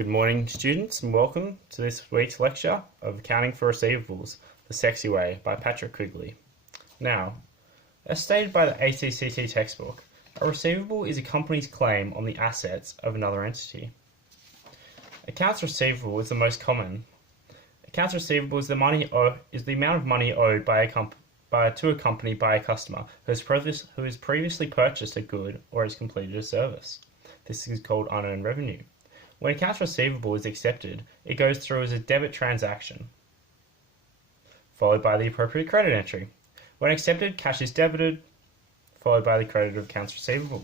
Good morning, students, and welcome to this week's lecture of Accounting for Receivables, the Sexy Way by Patrick Quigley. Now, as stated by the ACCT textbook, a receivable is a company's claim on the assets of another entity. Accounts receivable is the most common. Accounts receivable is the amount of money owed to a company by a customer who has previously purchased a good or has completed a service. This is called unearned revenue. When accounts receivable is accepted, it goes through as a debit transaction, followed by the appropriate credit entry. When accepted, cash is debited, followed by the credit of accounts receivable.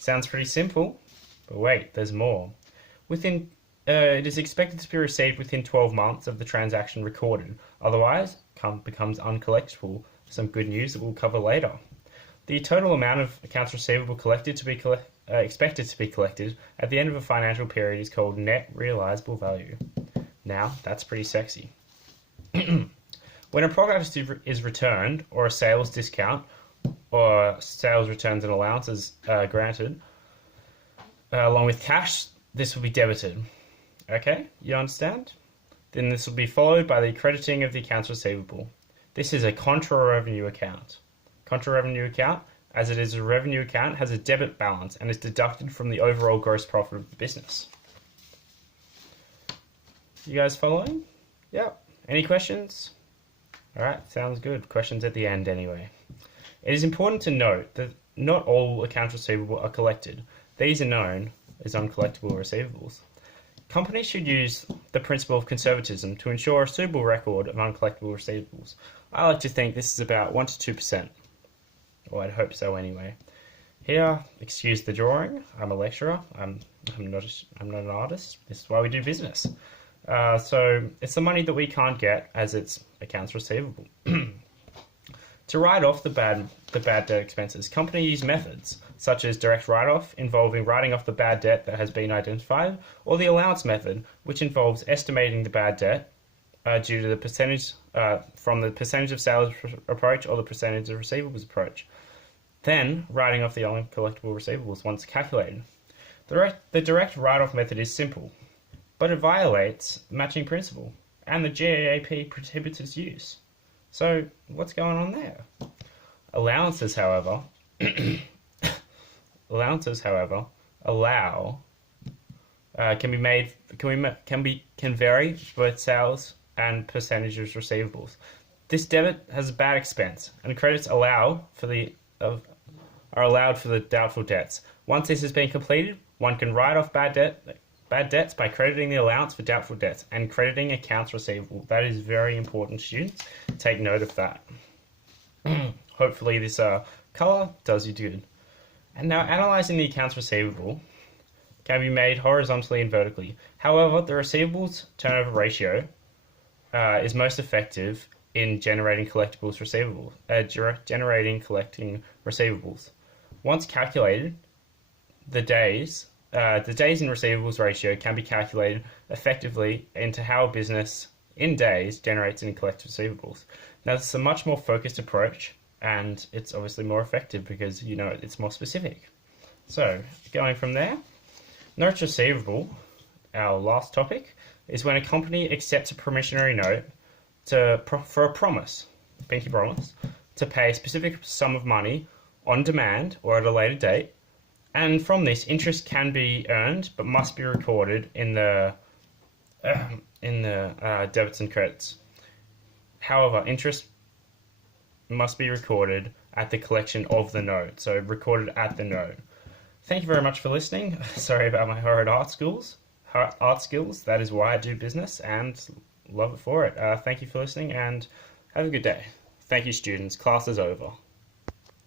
Sounds pretty simple, but wait, there's more. It is expected to be received within 12 months of the transaction recorded, otherwise it becomes uncollectible. Some good news that we'll cover later. The total amount of accounts receivable expected to be collected at the end of a financial period is called net realizable value. Now, that's pretty sexy. When a product is returned, or a sales discount, or sales returns and allowances granted, along with cash, this will be debited. Okay, you understand? Then this will be followed by the crediting of the accounts receivable. This is a contra revenue account. Contra revenue account, as it is a revenue account, has a debit balance and is deducted from the overall gross profit of the business. You guys following? Yep. Any questions? Alright, sounds good. Questions at the end anyway. It is important to note that not all accounts receivable are collected. These are known as uncollectible receivables. Companies should use the principle of conservatism to ensure a suitable record of uncollectible receivables. I like to think this is about 1 to 2%. Well, I'd hope so anyway. Here, excuse the drawing. I'm a lecturer. I'm not an artist. This is why we do business. So it's the money that we can't get as it's accounts receivable. To write off the bad debt expenses, companies use methods such as direct write-off, involving writing off the bad debt that has been identified, or the allowance method, which involves estimating the bad debt due to the percentage from the percentage of sales approach or the percentage of receivables approach. Then writing off the uncollectible receivables once calculated. The direct write-off method is simple, but it violates the matching principle, and the GAAP prohibits its use. So what's going on there? Allowances, however, can vary for both sales and percentages receivables. This debit has a bad expense, and credits are allowed for the doubtful debts. Once this has been completed, one can write off bad debts by crediting the allowance for doubtful debts and crediting accounts receivable. That is very important, students. Take note of that. Hopefully this colour does you good. And now analysing the accounts receivable can be made horizontally and vertically. However, the receivables turnover ratio is most effective in generating collecting receivables. Once calculated, the days in receivables ratio can be calculated effectively into how a business in days generates and collects receivables. Now, this is a much more focused approach, and it's obviously more effective because it's more specific. So, going from there, notes receivable, our last topic, is when a company accepts a promissory note for a promise, pinky promise, to pay a specific sum of money on demand or at a later date, and from this, interest can be earned but must be recorded in the debits and credits. However, interest must be recorded at the collection of the note, so recorded at the note. Thank you very much for listening. Sorry about my horrid art skills. That is why I do business and love it for it. Thank you for listening and have a good day. Thank you, students. Class is over.